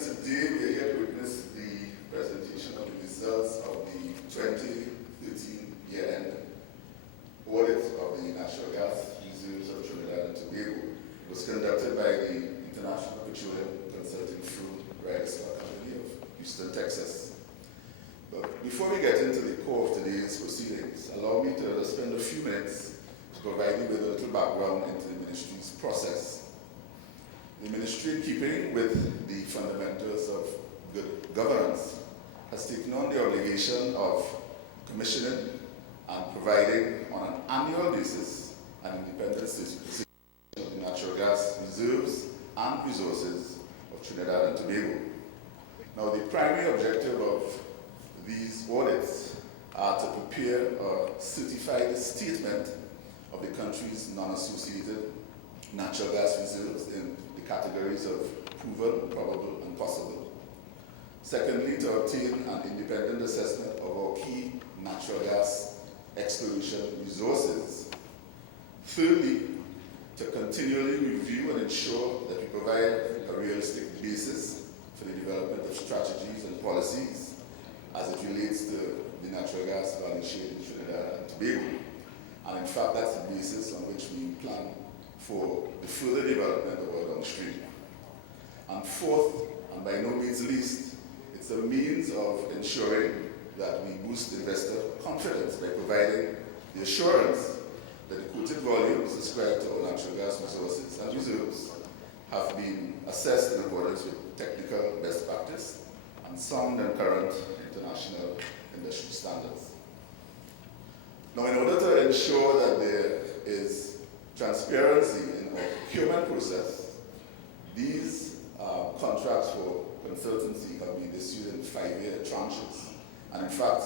today we are here to witness the presentation of the results of the 2013 year-end audit of the natural gas reserves of Trinidad and Tobago. It was conducted by the International Petroleum Consulting firm Ryder Company of Houston, Texas. But before we get into the core of today's proceedings, allow me to spend a few minutes to provide you with a little background into the ministry's process. The ministry, in keeping with the fundamentals of good governance, has taken on the obligation of commissioning and providing on an annual basis an independent certification of the natural gas reserves and resources of Trinidad and Tobago. Now, the primary objective of these audits are to prepare a certified statement of the country's non-associated natural gas reserves in the categories of proven, probable, and possible. Secondly, to obtain an independent assessment of our key natural gas exploration resources. Thirdly, to continually review and ensure that we provide a realistic basis for the development of strategies and policies as it relates to the natural gas value chain in Trinidad and Tobago. And in fact, that's the basis on which we plan for the further development of our downstream. And fourth, and by no means least, it's a means of ensuring that we boost investor confidence by providing the assurance that the quoted volumes ascribed to our natural gas resources and reserves have been assessed in accordance with technical best practice and sound and current international industry standards. Now, in order to ensure that there is transparency in our procurement process, these contracts for consultancy have been issued in 5-year tranches. And in fact,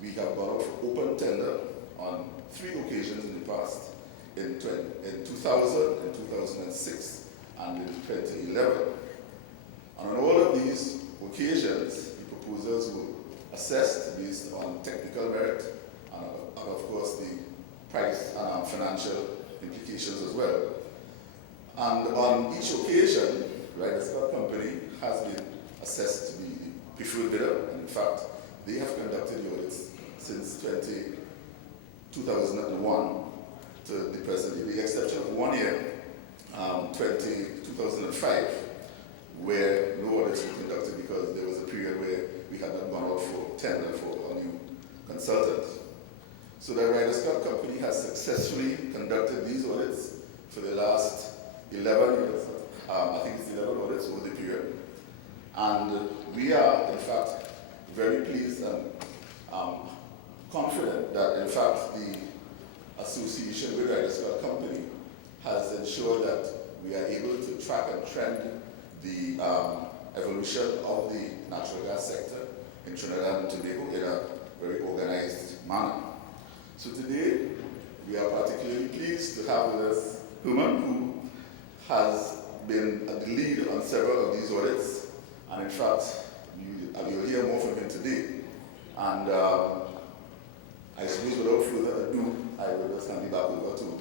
we have gone out for open tender on 3 occasions in the past, in 2000, in 2006, and in 2011. And on all of these occasions, the proposals were assessed based on technical merit and of course the price and financial implications as well. And on each occasion, Ryder Company has been assessed to be the preferred bidder, and in fact, they have conducted the audits since 2001 to the present, with the exception of 1 year, 2005, where no audits were conducted because there was a period where we had not gone out for tender for a new consultant. So the Ryder Company has successfully conducted these audits for the last 11 years. I think it's 11 audits over the period. And we are, in fact, very pleased and confident that, in fact, the association with Ryder Company has ensured that we are able to track and trend the evolution of the natural gas sector in Trinidad and Tobago in a very organized manner. So today, we are particularly pleased to have with us Herman, who has been at the lead on several of these audits, and in fact, you'll hear more from him today. And I suppose without further ado, I will just hand it back over to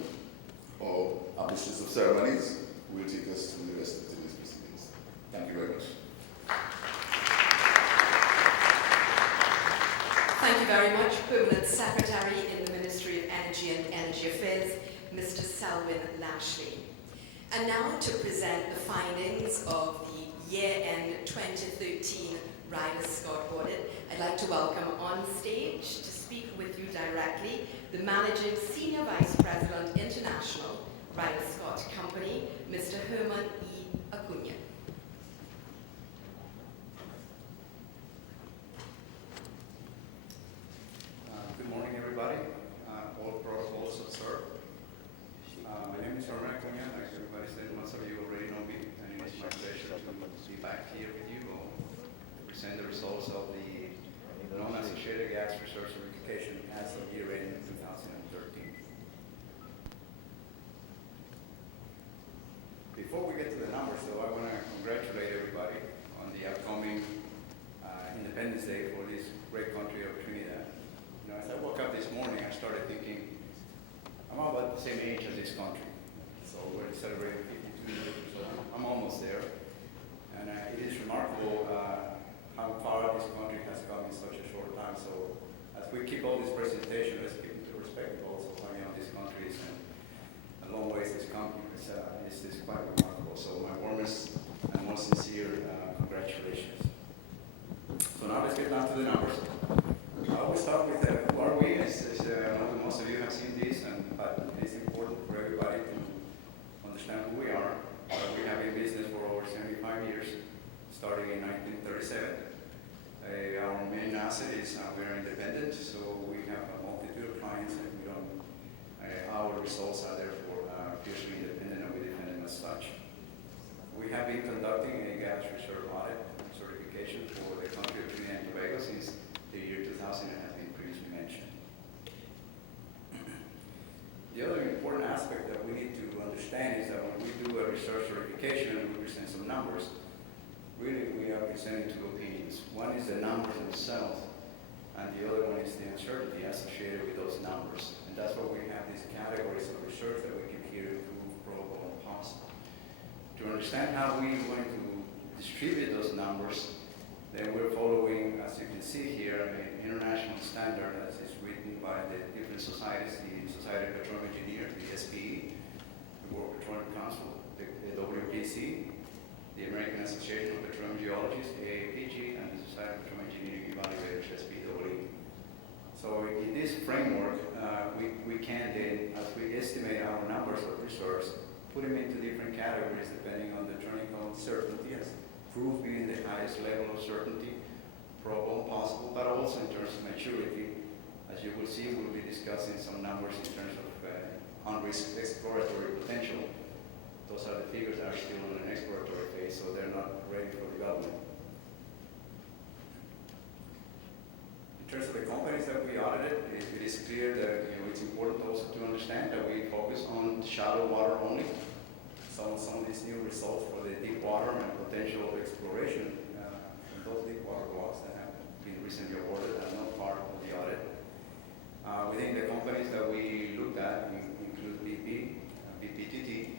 our mistress of ceremonies, who will take us through the rest of today's proceedings. Thank you very much. Thank you very much, Permanent Secretary in the Ministry of Energy and Energy Affairs, Mr. Selwyn Lashley. And now to present the findings of the year-end 2013 Ryder Scott audit, I'd like to welcome on stage to speak with you directly the Managing Senior Vice President International, Ryder Scott Company, Mr. Herman E. Acuna. Good morning, everybody. All protocols observed. My name is Herman Acuna. Like everybody said, most of you already know me, and it is my pleasure to be back here with you to present the results of the non-associated gas reserve certification as of year-end 2013. Before we get to the numbers, though, I want to congratulate everybody on the upcoming Independence Day for this great country of Trinidad. You know, as I woke up this morning, I started thinking, I'm about the same age as this country. So we're celebrating 52 years, so I'm almost there. And it is remarkable we keep all this presentation, let's keep it respectful also for these countries and a long ways it's come. It's quite remarkable. So my warmest and most sincere congratulations. So now let's get down to the numbers. I always start with who are we? I know most of you have seen this, but it's important for everybody to understand who we are. We have been in business for over 75 years, starting in 1937. Our main asset is we're independent, so we have a multitude of clients, and we don't. Our results are therefore fiercely independent, and we defend them as such. We have been conducting a gas reserve audit certification for the country of Trinidad and Tobago since the year 2000, and has been previously mentioned. The other important aspect that we need to understand is that when we do a research certification and we present some numbers, really we are presenting two opinions. One is the numbers themselves, and the other one is the uncertainty associated with those numbers. And that's why we have these categories of research that we can here improve, probable, and possible. To understand how we're going to distribute those numbers, then we're following, as you can see here, an international standard as is written by the different societies, the Society of Petroleum Engineers, the SPE, the World Petroleum Council, the WPC, the American Association of Petroleum Geologists, the AAPG, and the Society of Petroleum Engineering Evaluators, SPEE. So in this framework, we can then, as we estimate our numbers of reserves, put them into different categories depending on the technical certainty, as proof being the highest level of certainty, probable, possible, but also in terms of maturity. As you will see, we'll be discussing some numbers in terms of unrisked exploratory potential. Those are the figures that are still in an exploratory phase, so they're not ready for development. In terms of the companies that we audited, it is clear that it's important also to understand that we focus on shallow water only. Some of these new results for the deep water and potential exploration from those deep water blocks that have been recently awarded are not part of the audit. Within the companies that we looked at, we include BP, BPTT,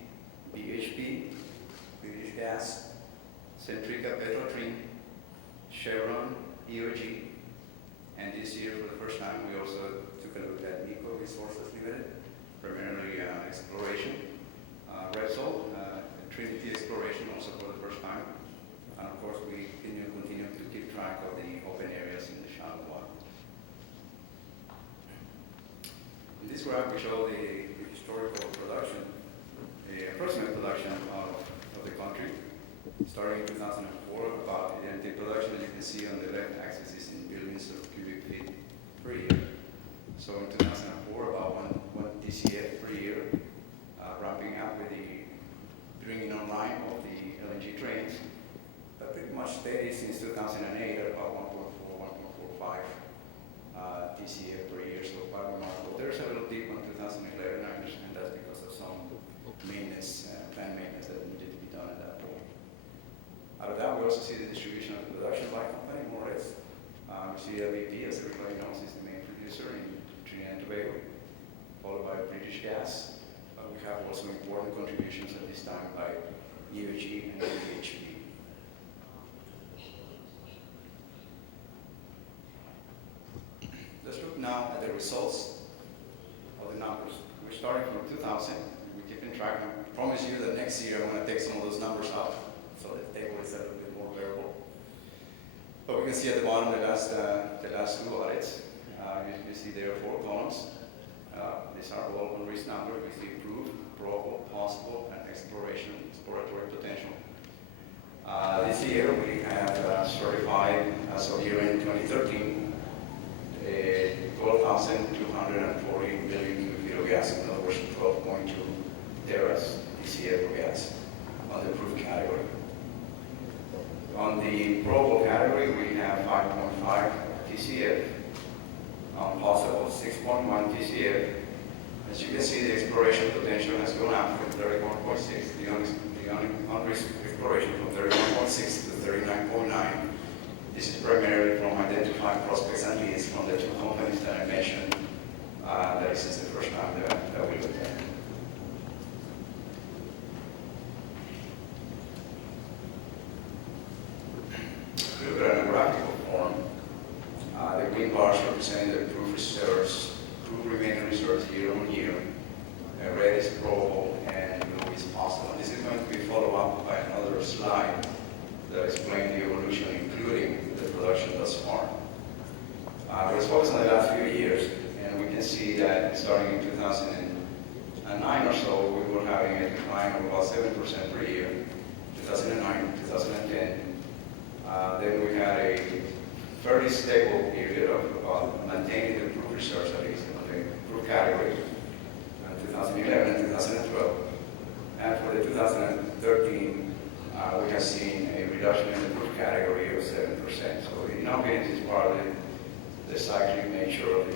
BHP, British Gas, Centrica Petrotrin, Chevron, EOG, and this year for the first time we also took a look at Nico Resources Limited, primarily exploration, Repsol, Trinity Exploration also for the first time, and of course we continue to keep track of the open areas in the shallow water. In this graph we show the historical production, the approximate production of the country, starting in 2004, about the production, as you can see on the left axis, is in billions of cubic feet per year. So in 2004, about one TCF per year, ramping up with the bringing online of the LNG trains, but pretty much steady since 2008 at about 1.4, 1.45 TCF per year, so quite remarkable. There's a little dip on 2011, I understand that's because of some maintenance, planned maintenance that needed to be done at that point. Out of that, we also see the distribution of the production by company, more or less. We see LVP, as everybody knows, is the main producer in Trinidad and Tobago, followed by British Gas. We have also important contributions at this time by EOG and BHP. Let's look now at the results of the numbers. We're starting from 2000. We're keeping track. I promise you that next year I'm going to take some of those numbers out, so the table is a little bit more bearable. But we can see at the bottom the last two audits. You see there are 4 columns. These are all on risk numbers. We see proof, probable, possible, and exploratory potential. This year we have certified, as of year end 2013, 12,240 billion cubic feet of gas, in other words, 12.2 teras TCF of gas on the proof category. On the probable category, we have 5.5 TCF. On possible, 6.1 TCF. As you can see, the exploration potential has gone up from 31.6, the unrisked exploration from 31.6 to 39.9. This is primarily from identifying prospects and leads from the 2 companies that I mentioned. This is the first time that we looked at. If we look at it in a graphical form, the green bars representing the proof slide that explains the evolution, including the production thus far. Let's focus on the last few years, and we can see that starting in 2009 or so, we were having a decline of about 7% per year, 2009, 2010. Then we had a fairly stable period of maintaining the proof reserves, at least in the proof category, in 2011 and 2012. And for the 2013, we have seen a reduction in the proof category of 7%. So in our opinion, it's partly the cyclic nature of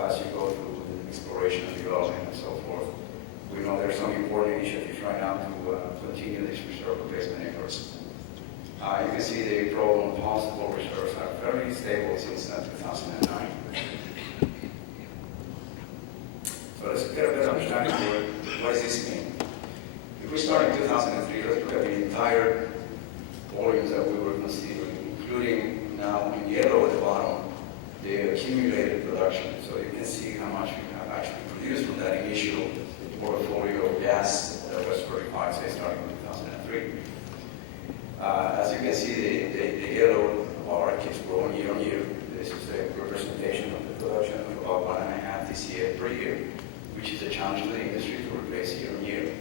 as you go through exploration and development and so forth. We know there are some important initiatives right now to continue these reserve replacement efforts. You can see the proven possible reserves are fairly stable since 2009. So let's get a better understanding of what does this mean. If we start in 2003, let's look at the entire volumes that we were considering, including now in yellow at the bottom, the accumulated production. So you can see how much we have actually produced from that initial portfolio of gas that was verified, say, starting in 2003. As you can see, the yellow bar keeps growing year on year. This is a representation of the production of about 1.5 TCF per year, which is a challenge to the industry to replace year on year.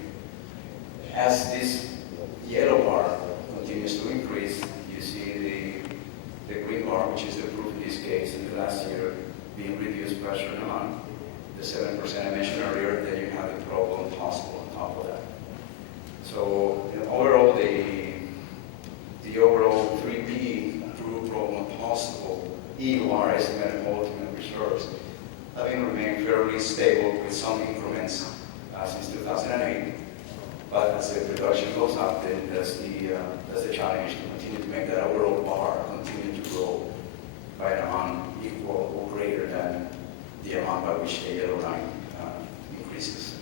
As this yellow bar continues to increase, you see the green bar, which is the proof in this case in the last year, being reduced by a certain amount. The 7% I mentioned earlier, then you have the problem possible on top of that. So overall, the overall 3P proved problem possible EUR estimated ultimate reserves have been remained fairly stable with some increments since 2008. But as the production goes up, then that's the challenge to continue to make that overall bar continue to grow by an amount equal or greater than the amount by which the yellow line increases.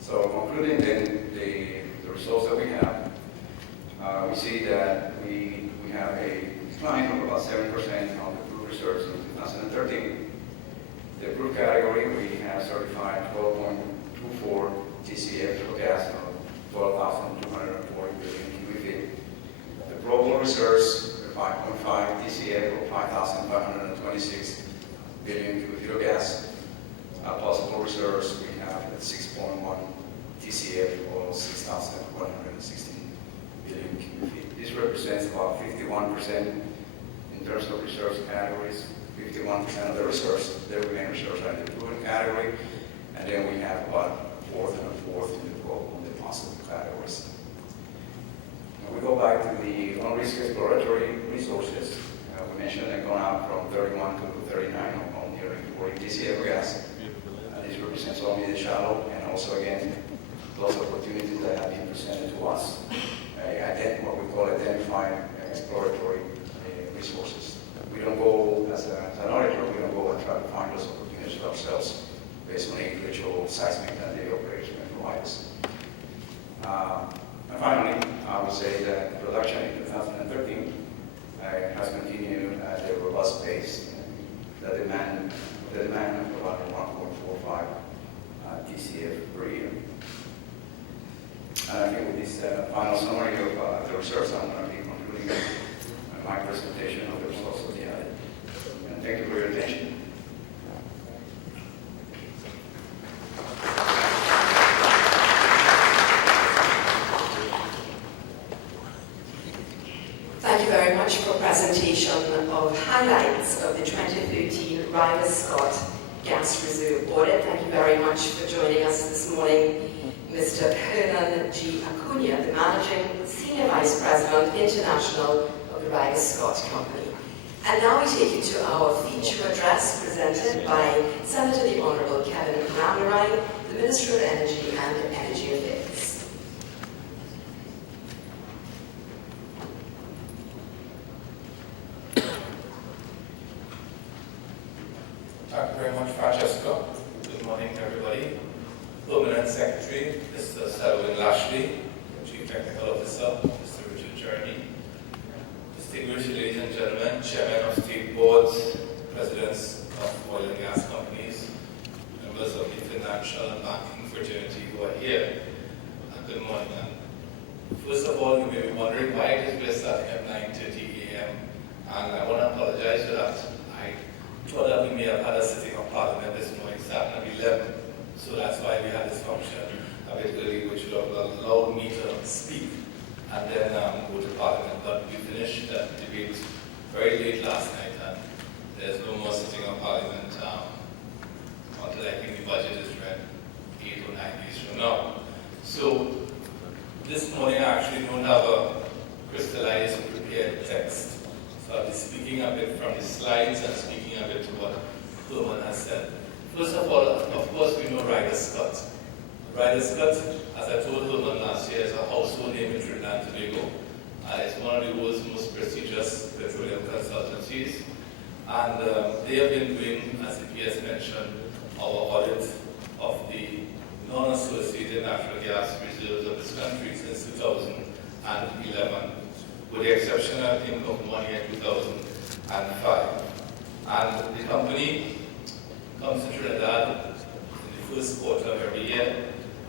So concluding then the results that we have, we see that we have a decline of about 7% on the proof reserves in 2013. The proof category, we have certified 12.24 TCF for gas of 12,240 billion cubic feet. The probable reserves are 5.5 TCF or 5,526 billion cubic feet of gas. Possible reserves, we have 6.1 TCF or 6,116 billion cubic feet. This represents about 51% in terms of reserves categories. 51% of the reserves, the remaining reserves are in the proven category, and then we have about a fourth and a fourth in the probable and the possible categories. When we go back to the on-risk exploratory resources, we mentioned they've gone up from 31 to 39 on nearly 40 TCF of gas. This represents only the shallow and also, again, those opportunities that have been presented to us. What we call identified exploratory resources. We don't go, as an auditor, we don't go and try to find those opportunities ourselves based on individual seismic that the operators may provide us. And finally, I would say that production in 2013 has continued at a robust pace. The demand of about 1.45 TCF per year. And I think with this final summary of the reserves, I'm going to be concluding my presentation of the results of the audit. And thank you for your attention. Thank you very much for presentation of highlights of the 2013 Ryder Scott Gas Reserve Audit. Thank you very much for joining us this morning, Mr. Hernan G. Acuna, the Managing Senior Vice President International of the Ryder Scott Company. And now we take you to our feature address presented by Senator the Honourable Kevin Ramnerai, the Minister of Energy and Energy Affairs. Thank you very much, Francesco. Good morning, everybody. Permanent Secretary, Mr. Selwyn Lashley, Chief Technical Officer, Mr. Richard Journey, distinguished ladies and gentlemen, Chairman of State Boards, Presidents of oil and gas companies, members of the financial and banking fraternity who are here. Good morning. First of all, you may be wondering why it is we're starting at 9:30 a.m. And I want to apologize for that. I thought that we may have had a sitting of Parliament this morning starting at 11. So that's why we had this function a bit early, which would have allowed me to speak and then go to Parliament. But we finished that debate very late last night, and there's no more sitting of Parliament until I think the budget is read 8 or 9 days from now. So this morning I actually don't have a crystallized prepared text. So I'll be speaking a bit from the slides and speaking a bit to what Herman has said. First of all, of course, we know Ryder Scott. Ryder Scott, as I told Herman last year, is a household name in Trinidad and Tobago. It's one of the world's most prestigious petroleum consultancies. And they have been doing, as the PS mentioned, our audit of the non-associated natural gas reserves of this country since 2011, with the exception, I think, of 1 year, 2005. And the company comes to Trinidad in the first quarter of every year,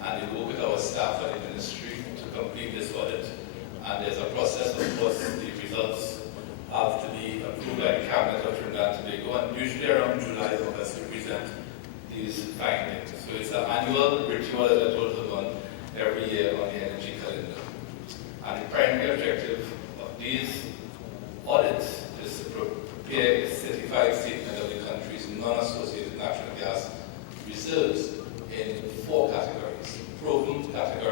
and they work with our staff at the ministry to complete this audit. And there's a process, of course, the results have to be approved by the Cabinet of Trinidad and Tobago, and usually around July, August, we present these findings. So it's an annual ritual, as I told them, every year on the energy calendar. And the primary objective of these audits is to prepare a certified statement of the country's non-associated natural gas reserves in 4 categories. Proven category